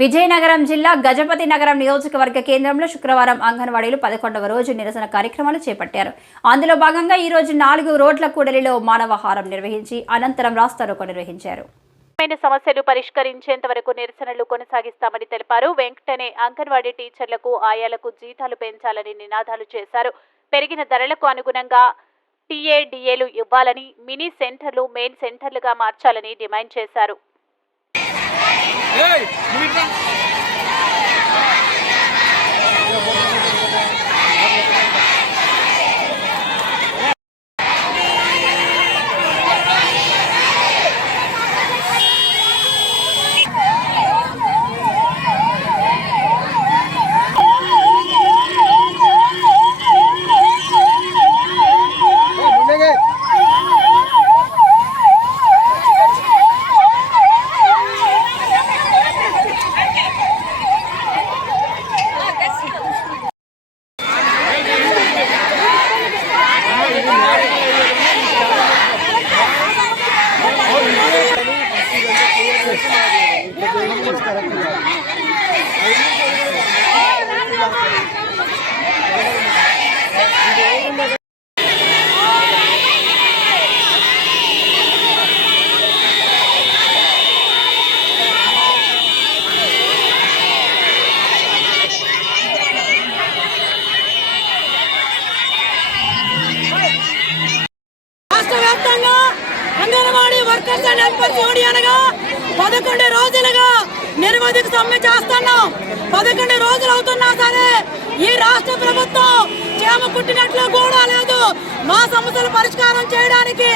విజయనగరం జిల్లా గజపతి నగరం నియోజకవర్గ కేంద్రంలో శుక్రవారం అంగన్వాడీలు 11వ రోజు నిరసన కార్యక్రమాలు చేపట్టారు. అందులో భాగంగా ఈ రోజు 4 రోడ్ల కూడలిలో మానవహారం నిర్వహించి అనంతరం రాస్తారోకో నిర్వహించారు. సమస్యలు పరిష్కరించేంత వరకు నిరసనలు కొనసాగిస్తామని తెలిపారు. వెంటనే అంగన్వాడీ టీచర్లకు ఆయాలకు జీతాలు పెంచాలని నినాదాలు చేశారు. పెరిగిన ధరలకు అనుగుణంగా టీఏడీఏలు ఇవ్వాలని, మినీ సెంటర్లు మెయిన్ సెంటర్లుగా మార్చాలని డిమాండ్ చేశారు. అంగన్వాడీ వర్కర్స్ అండ్ హెల్పర్స్ యూనియన్గా 11 రోజులుగా నిరవధిక సమ్మె చేస్తున్నాం. 11 రోజులు అవుతున్నా సరే ఈ రాష్ట్ర ప్రభుత్వం చేమ కుట్టినట్లు కూడా లేదు. మా సమస్యలు పరిష్కారం చేయడానికి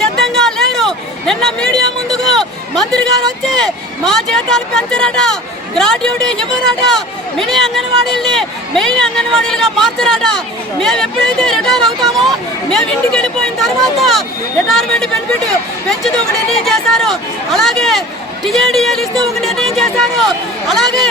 సిద్ధంగా లేరు. నిన్న మీడియా ముందుకు మంత్రి గారు వచ్చి మా జీతాలు పెంచరట, గ్రాడ్యుటీ ఇవ్వరట, మినీ అంగన్వాడీల్ని మెయిన్ అంగన్వాడీలుగా మార్చరట. మేము ఎప్పుడైతే రిటైర్ అవుతామో మేము ఇంటికి వెళ్ళిపోయిన తర్వాత రిటైర్మెంట్ బెనిఫిట్ పెంచుతూ ఒక నిర్ణయం చేశారు. అలాగే టీఏడీఏలు ఇస్తూ ఒక నిర్ణయం చేశారు. అలాగే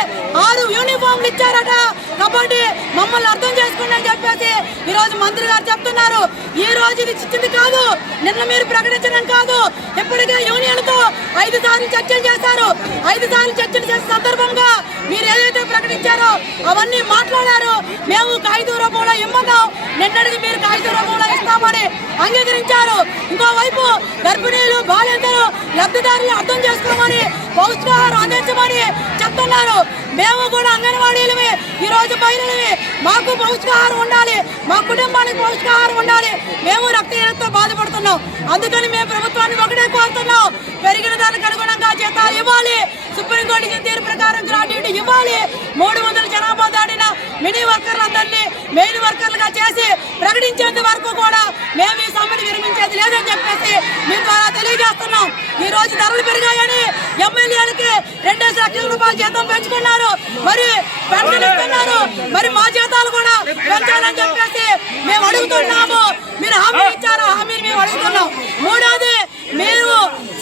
6 యూనిఫామ్లు ఇచ్చారట. కాబట్టి మమ్మల్ని అర్థం చేసుకోండి అని చెప్పేసి ఈరోజు మంత్రి గారు చెప్తున్నారు. ఈ రోజు ఇది ఇచ్చింది కాదు, నిన్న మీరు ప్రకటించడం కాదు. ఇప్పటికే యూనియన్తో 5 సార్లు చర్చలు చేశారు. 5 సార్లు చర్చలు చేసిన సందర్భంగా మీరు ఏదైతే ప్రకటించారో అవన్నీ మాట్లాడారు. మేము కాగితం రూపంలో ఇమ్మన్నాం, నిన్నటికి మీరు కాగితం రూపంలో ఇస్తామని అంగీకరించారు. ఇంకోవైపు గర్భిణీలు, బాలింతలు, లబ్ధిదారులు అర్థం చేసుకోమని, పౌష్టికాహారం అందించమని చెప్తున్నారు. మేము కూడా అంగన్వాడీలవి, ఈరోజు మహిళలవి, మాకు పౌష్టికాహారం ఉండాలి, మా కుటుంబానికి పౌష్టికాహారం ఉండాలి. మేము రక్తహీనతతో బాధపడుతున్నాం. అందుకని మేము ప్రభుత్వాన్ని ఒకటే కోరుతున్నాం, పెరిగిన దానికి అనుగుణంగా జీతాలు ఇవ్వాలి, సుప్రీంకోర్టు ఇచ్చిన తీర్పు ప్రకారం గ్రాడ్యుటీ ఇవ్వాలి, 300 జనాభా దాటిన మినీ వర్కర్లందరినీ మెయిన్ వర్కర్లుగా చేసి ప్రకటించేంత వరకు కూడా మేము ఈ సమ్మెను విరమించేది లేదని చెప్పేసి మీ ద్వారా తెలియజేస్తున్నాం. ఈ రోజు ధరలు పెరిగాయని ఎమ్మెల్యేలకి 2 లక్షల రూపాయలు జీతం పెంచుకున్నారు, మరి పెన్షన్ ఇస్తున్నారు, మరి మా జీతాలు కూడా పెంచాలని చెప్పేసి మేము అడుగుతున్నాము. మీరు హామీ ఇచ్చారు, హామీని మేము అడుగుతున్నాం. మూడోది, మీరు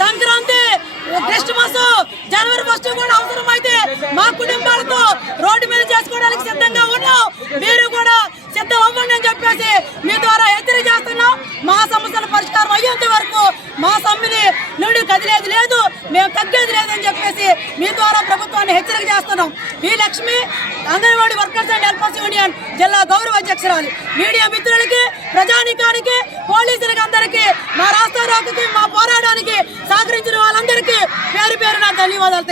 సంక్రాంతి, క్రిస్మస్, జనవరి 1 కూడా అవసరమైతే మా కుటుంబాలతో రోడ్డు మీద చేసుకోవడానికి సిద్ధంగా ఉన్నాం. మీరు కూడా సిద్ధం అవ్వండి అని చెప్పేసి మీ ద్వారా హెచ్చరిక చేస్తున్నాం. మా సమస్యల పరిష్కారం అయ్యేంత వరకు మా సమ్మెని నుండి కదిలేది లేదు, మేము తగ్గేది లేదని చెప్పేసి మీ ద్వారా ప్రభుత్వాన్ని హెచ్చరిక చేస్తున్నాం. ఈ Lakshmi anganwadi workers and helpers union జిల్లా గౌరవ అధ్యక్షురాలు. మీడియా మిత్రులకి, ప్రజానీకానికి, పోలీసులకి అందరికీ మా రాస్తారోకోకి, మా పోరాటానికి సహకరించిన వాళ్ళందరికీ పేరు పేరున ధన్యవాదాలు.